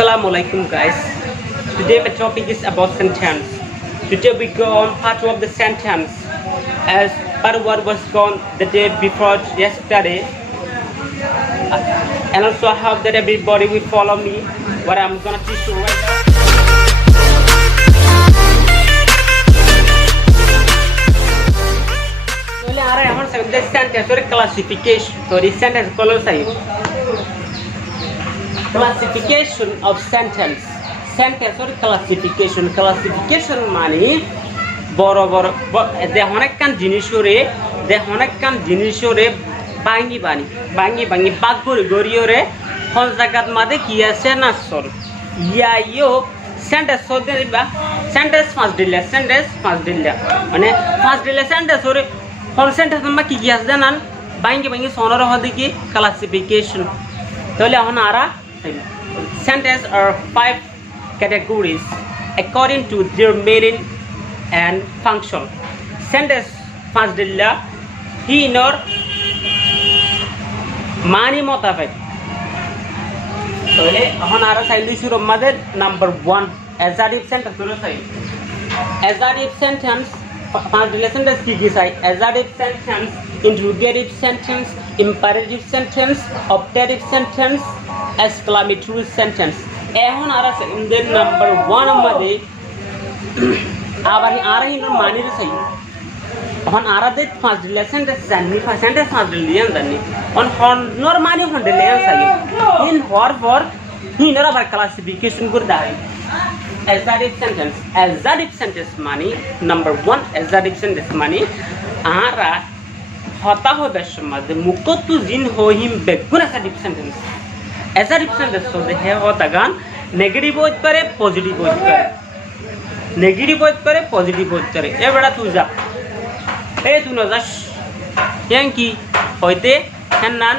Assalamualaikum guys. Today my topic is about sentence. Today we go on part 2 of the sentence as part 1 was gone the day before yesterday. And also I hope that everybody will follow me what I'm gonna teach you right now. The sentence or classification. So the sentence follows classification of sentence. Sentence or classification. Classification মানে বড় বড় অনেকখান জিনিসরে অনেকখান জিনিসরে ভাঙি bug করে গড়িয়ে কোন জায়গার মধ্যে কি আছে না সর ইয়ো সেন্টেন্স হতে দিবা সেন্টেন্স ফার্স্ট দিলা মানে ফার্স্ট দিলে সেন্টেন্স ওরে কোন সেন্টেন্স মা কি আছে জানান ভাঙি সোনার হতে কি ক্লাসিফিকেশন তাহলে এখন আরা sentences are 5 categories according to their meaning and function. Sentence first dilla he nor mani motafek. So le এখন আরো চাইলি শুরু আমাদের নাম্বার 1 adjective sentence হলো চাই adjective sentence first dilla sentence কি কি চাই adjective sentence interrogative sentence imperative sentence optative sentence exclamatory sentence এখন আর আছে in the number 1 মধ্যে আবার আর এই মানি রে চাই এখন আর দে ফার্স্ট সেন্টেন্স জানি ফার্স্ট সেন্টেন্স ফার্স্ট লিয়ান জানি অন হনর মানি হন দে লিয়ান চাই ইন হর ফর হিনর আবার ক্লাসিফিকেশন করে দাই adjective sentence মানে নাম্বার 1 adjective sentence মানে আরা হতা হবে সমাজে মুক্তু জিন হইম বেগুন adjective sentence adjective sentence होते हैं होता गान नेगेटिव होत करे पॉजिटिव होत करे नेगेटिव होत करे पॉजिटिव होत करे ए बड़ा तू जा ए तू न जास यांकी होते हन्नान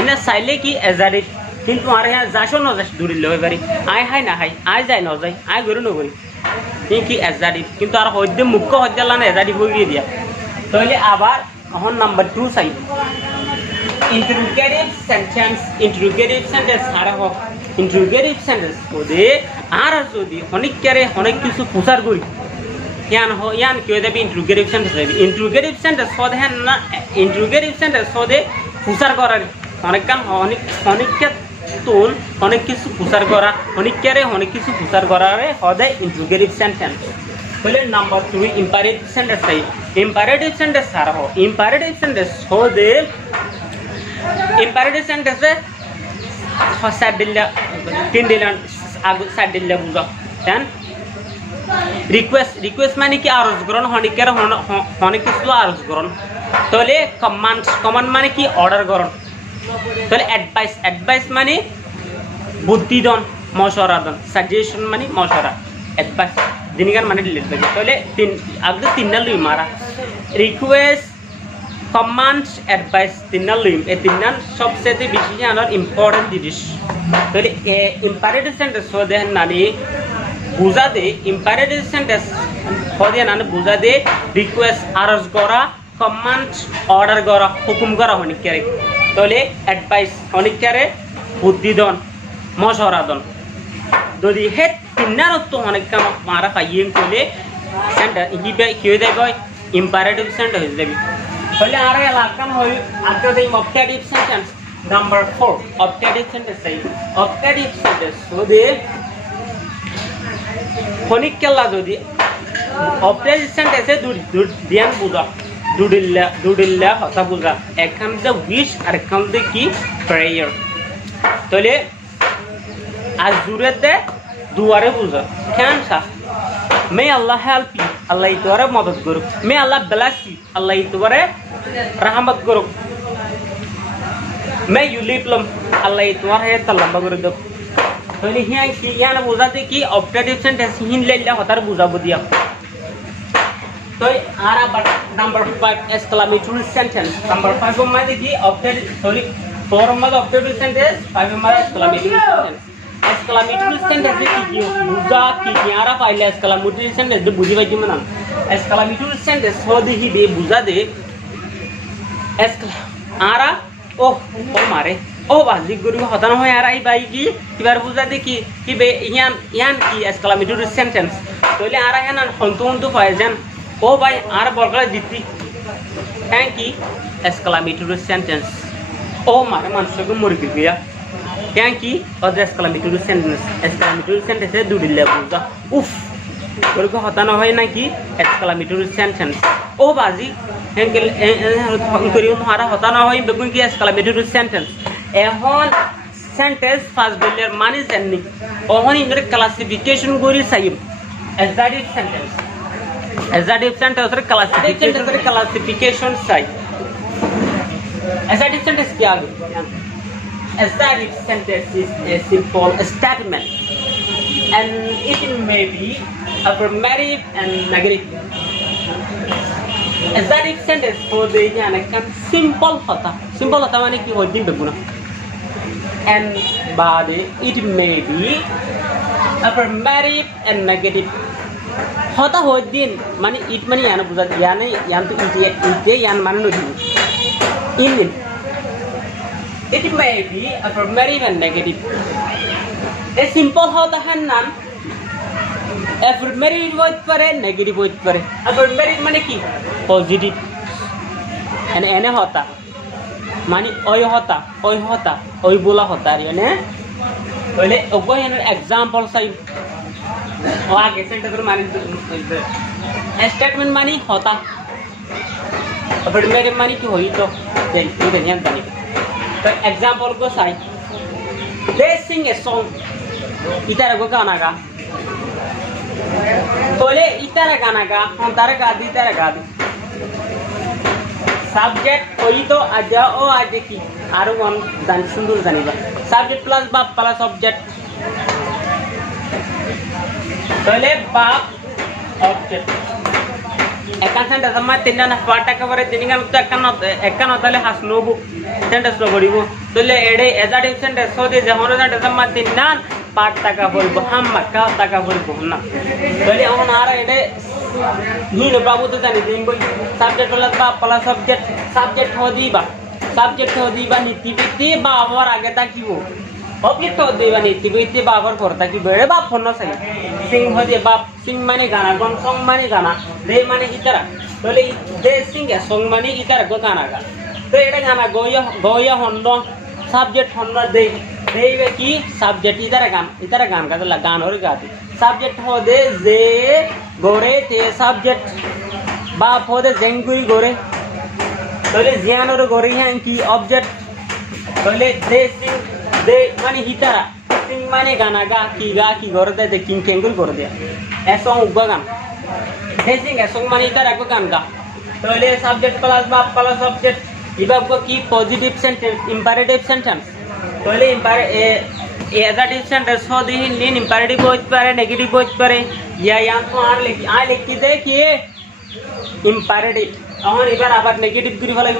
एने साइले की adjective কিন্তু আর হ্যাঁ যাসো ন যাস দূরে লই পারি আয় হাই না হাই আয় যায় ন যায় আয় গরু ন গরি কি adjective কিন্তু আর হইতে মুখ্য হজ্জালা না adjective হই দিয়া তাহলে আবার এখন নাম্বার 2 চাই interrogative sentence আর হোক interrogative sentence ওদে আর যদি অনেক কিছু পুছার করি ইয়ান কেউ দেবে interrogative sentence হদে না interrogative sentence হদে পুছার করার অনেক কিছু পুছার করা অনেক কিছু পুছার করারে হদে interrogative sentence বলে নাম্বার 3 imperative sentence চাই imperative sentence আর হোক imperative sentence হদে imperative sentence সাত দিলা তিন দিলা আগু সাত দিলা বুঝা দেন রিকোয়েস্ট মানে কি আরজ করন হনিকের হনিক কিছু আরজ করন তাহলে কমান্ড মানে কি অর্ডার করন তাহলে অ্যাডভাইস মানে বুদ্ধি দন মশওয়ারা দন সাজেশন মানে মশওয়ারা অ্যাডভাইস দিনিকার মানে দিলে তাহলে তিন না লই মারা রিকোয়েস্ট কমান্ড অ্যাডভাইস তিনটা লইম এই তিনটা সবচেয়ে বেশি আনার ইম্পর্টেন্ট জিনিস তাহলে ইম্পারেটিভ সেন্টেন্স হদে নানি বুঝা দে ইম্পারেটিভ সেন্টেন্স হদে নানি বুঝা দে রিকোয়েস্ট আরজ করা কমান্ড অর্ডার করা হুকুম করা হনিকারে তাহলে অ্যাডভাইস হনিকারে বুদ্ধিদন মশওয়ারাদন যদি হে তিনটার তো অনেক কাম মারা পাইয়েন করলে সেন্টার ইবে কি হয়ে যাবে ইম্পারেটিভ সেন্টেন্স হয়ে যাবে তাহলে আর এলাকান হই আজকে এই optative sentence number 4 optative sentence এই অপটেটিভ সেন্টেন্স যদি ফনিক কেলা যদি অপটেটিভ সেন্টেন্সে দিয়ান বুঝা দুডিল্লা হতা বুঝা এখান দে উইশ আর এখান দে কি প্রেয়ার তাহলে আজ জুরেতে দুয়ারে বুঝা কেন সা May Allah help you. Allah itware madad koruk. May Allah bless you. Allah itware rahmat koruk. May you live long. Allah itware talamba koruk dok. Tole hiya ki yana bujate ki optative sentence hin lella hotar bujabo dia. Toy ara but number 5 exclamatory sentence. Number 5 made ki optative sorry 4 made optative sentence 5 made exclamatory sentence. exclamatory sentence কি বুঝা কি ইয়ারা পাইলে exclamatory sentence বুঝি পাই কিমান exclamatory sentence হদি হি দে বুঝা দে আরা ও মারে ও বাজি গরি হতা নহয় আর আই বাই কি কিবার বুঝা দেখি কি বে ইয়ান ইয়ান কি এক্সক্লামেটরি সেন্টেন্স তইলে আর ইয়ান হন্তু পায় যেন ও ভাই আর বলগলা দিতি হ্যাঁ কি এক্সক্লামেটরি সেন্টেন্স ও মারে মানুষকে মরি গিয়া হ্যাঁ কি অদ এক্সক্লামেটরি সেন্টেন্স এ দুডিলে বুঝা উফ গরি হতা নহয় নাকি এক্সক্লামেটরি সেন্টেন্স ও বাজি হেঙ্কেল করি হারা হতা নহয় বেগুন কি এক্সক্লামেটরি সেন্টেন্স এখন সেন্টেন্স ফার্স্ট বললে মানে জানি ওহন ইংরে ক্লাসিফিকেশন করি চাইম অ্যাডজেক্টিভ সেন্টেন্স ক্লাসিফিকেশন চাই অ্যাডজেক্টিভ সেন্টেন্স কি আগে adjective sentence is a simple statement and it may be affirmative and negative adjective sentence হতে জানা কান সিম্পল কথা মানে কি হয় দিন বেগুনা and body it may be affirmative and negative hota hodin mani it mani yana bujat yana yan to ite yan mani no din in it may be affirmative and negative a simple hota hanan affirmative hoit pare negative hoit pare affirmative mane ki positive and ene hota মানে ওই বলা হতা রে ওইলে ওগো এর example চাই ও আগে sentence মানে স্টেটমেন্ট মানে হতা affirmative মানে কি হই তো এই দুনিয়া জানি তো एग्जांपल को চাই they sing a song ইতারে গো গানা গা তোলে ইতারে গানা গা হন তারে গা দি তারে গা দি সাবজেক্ট ওই তো আজ ও আজ কি আরো মন জানি সুন্দর জানিবা সাবজেক্ট প্লাস বাপ প্লাস অবজেক্ট তাহলে বাপ অবজেক্ট একান সেন্টেন্স আমার তিনটা না পার্ট একেবারে তিনগান তো একান তাহলে হাসনোবু সেন্টেন্স লো গড়িব তাহলে এডে অ্যাডজেক্টিভ সেন্টেন্স হতে যে হনো সেন্টেন্স আমার তিনটা পার্ট টাকা বলবো হাম্মা কা টাকা বলবো না তাহলে এখন আর এডে নীল বাবু তো জানি দিন বল সাবজেক্ট প্লাস বাপ প্লাস সাবজেক্ট হদিবা নীতিবিত্তি বা আবার আগে তাকিব অবজেক্ট হদিবা নীতিবিত্তি বা আবার পর তাকিব এড়ে বাপ ফোন চাই সিং হদি বাপ সিং মানে গানা গন সং মানে গানা দে মানে ইতারা তাহলে দে সিং এ সং মানে ইতারা গো গানা গা তো এটা গানা গয়া হন্ড সাবজেক্ট হন্ড দে দেবে কি সাবজেক্ট ইতারা গান গাদলা গান ওর গাতি সাবজেক্ট হদে যে গোরে তে সাবজেক্ট বাপ হদে জেঙ্গুই গোরে তাহলে জিয়ানোর গোরে হ্যাঁ কি অবজেক্ট তাহলে দে সিং দে মানে হিতারা সিং মানে গানা গা কি গোরে দে কিং কেঙ্গুল গোরে দে এসং উগা গান দে সিং এসং মানে ইতারা গো গান গা তাহলে সাবজেক্ট প্লাস বাপ প্লাস অবজেক্ট ইবাব কো কি পজিটিভ সেন্টেন্স ইম্পারেটিভ সেন্টেন্স তাহলে অ্যাডজেক্টিভ সেন্টেন্স হদি লিন ইম্পারেটিভ হইতে পারে নেগেটিভ হইতে পারে ইয়ান তো আর লিখি দে কি ইম্পারেটিভ এখন এবার আবার নেগেটিভ করে ফেলাই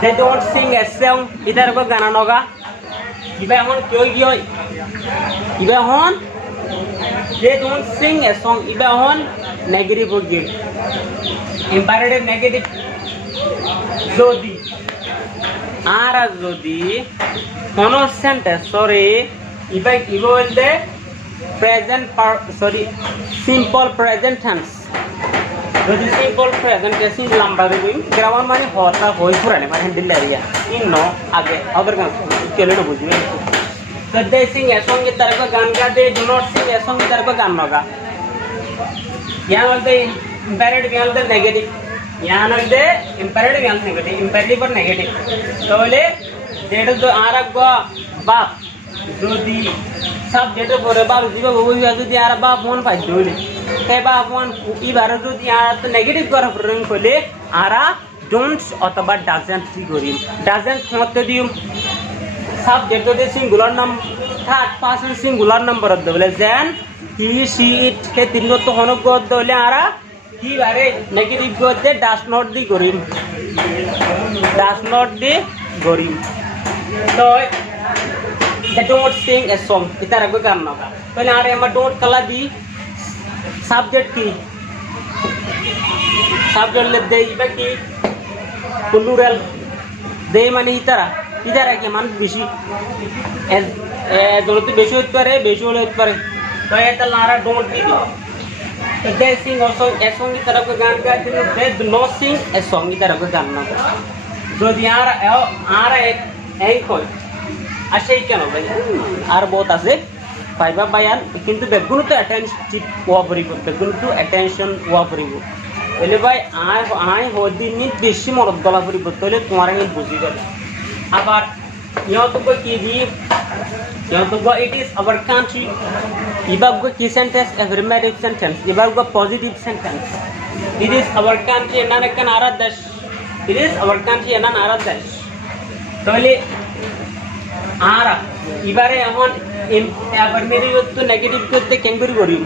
they don't sing a song इधर को गाना नोगा इबे हन क्यों गियो इबे हन they don't sing a song इबे हन नेगेटिव हो गयो imperative negative যদি আরা যদি কোন সেন্টেন্স সরি ইবে কি বলতে প্রেজেন্ট সিম্পল প্রেজেন্ট টেন্স যদি সিম্পল প্রেজেন্ট টেন্স লম্বা দেবই গ্রামার মানে হতা হই পুরানে মানে হ্যান্ডেল এরিয়া ইন আগে আদার গান কেলে না বুঝবে তো দে সিং এ সঙ্গে তার কো গান গা দে ডু নট সিং এ সঙ্গে তার কো গান নগা यहाँ बोलते imperative यहाँ बोलते negative यहाँ बोलते imperative यहाँ negative imperative और negative तो बोले जेठो जो आरक को बाप जो दी सब जेठो बोले बाप जीवा वो भी आजू दी आरक बाप वन पास जोले ते बाप वन ई बार जो दी आरक तो negative कर रंग बोले आरक don't अथवा doesn't सी गोरी doesn't मतलब दियो सब जेठो दे singular number third person singular number अब बोले then he she it के तीनों तो होनो को बोले आरा কি বারে নেগেটিভ করতে ডাস নট দি করিম তো they don't sing a song इतार को करना का पहले आरे हम don't कला दी subject की subject ले दे इबा की plural दे माने इतारा की मान बेशी जरूरत बेशी होत पारे तो ये तो लारा don't दी तो they sing also a song की तरफ को गान का they do not sing a song की तरफ को गाना जो दियार आरा एक कोई আছেই কেন ভাই আর বহুত আছে পাইবা বায়ান কিন্তু বেগুন তো অ্যাটেনশন ওয়া পরিব বেগুন তো অ্যাটেনশন ওয়া পরিব বলে ভাই আই হদিন নি বেশি মরদ গলা পরিব তাহলে তোমার আমি বুঝি যাবে আবার ইয়ত কো কি দি ইয়ত কো ইট ইজ আওয়ার কান্ট্রি ইবাগ কো কি সেন্টেন্স এফার্মেটিভ সেন্টেন্স ইবাগ কো positive sentence it is our country এনান একন আরাদ দেশ ইট ইজ আওয়ার কান্ট্রি এনান আরাদ দেশ তাহলে आरा इबारे এখন এফার্মেটিভ তো নেগেটিভ করতে কেঙ্গুরি করি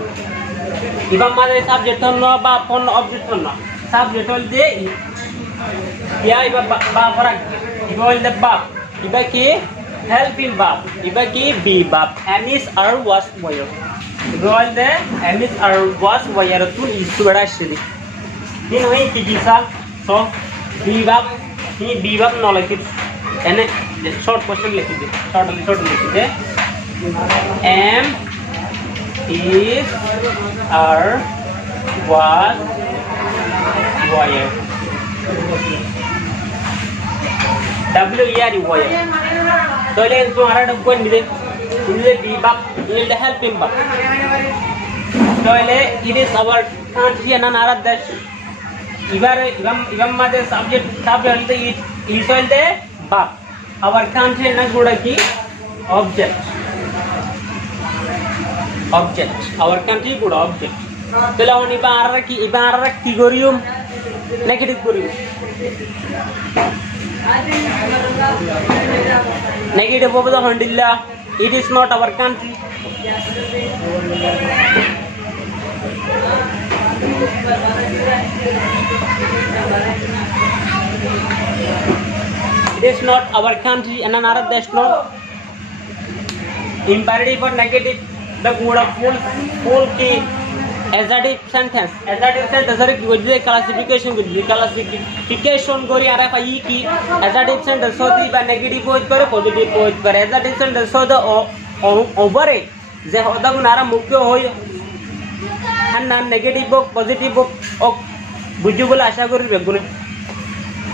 ইবা মানে সাবজেক্ট ন বা ফোন অবজেক্ট ন সাবজেক্ট হল দে ইয়া ইবা বা ফরাক ইবা হল দে বাপ ইবা কি হেল্পিং বাপ ইবা কি বি বাপ এমিস আর ওয়াস ওয়ার ইবা হল দে aims R was were Tun issue বড়া শিদি দিন হই কি কিসা সো বি বাপ ন লিখি এনে short question लिखी दे short लिखी दे am is are was were were तो ले तुम्हारा डब्बा नहीं दे बी बाप ये ले helping बाप तो ले it is our country and another dash इवम made subject ले it ले बाप our country na goda ki object our country goda object tela oni ibarra ki gorium negative gorium negative oboda hondilla it is not our country it is not our country and another desh no imperative or negative the good of full key adjective sentence are good classification gori ara pa e ki adjective sentence so the negative hoit pare positive hoit pare adjective sentence so the over it je hoda gunara mukhya hoy hanna negative book positive book bujugul asha kori begune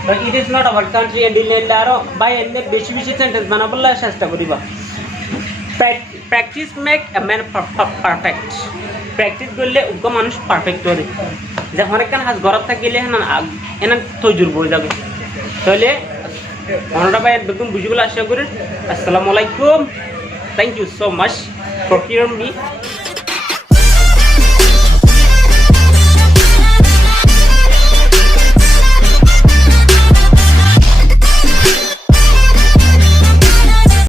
but it is not our country and dilendaro by any beshi sentence banaballa shasta koriba practice make a man perfect practice করলে উগ্র মানুষ perfect হবে যখন একখান হাজ ঘরত থাকিলে এনা তৈজুর বই যাবে তাহলে অনরা ভাই একদম বুঝিবলে আশা করি আসসালামু আলাইকুম thank you so much for hearing me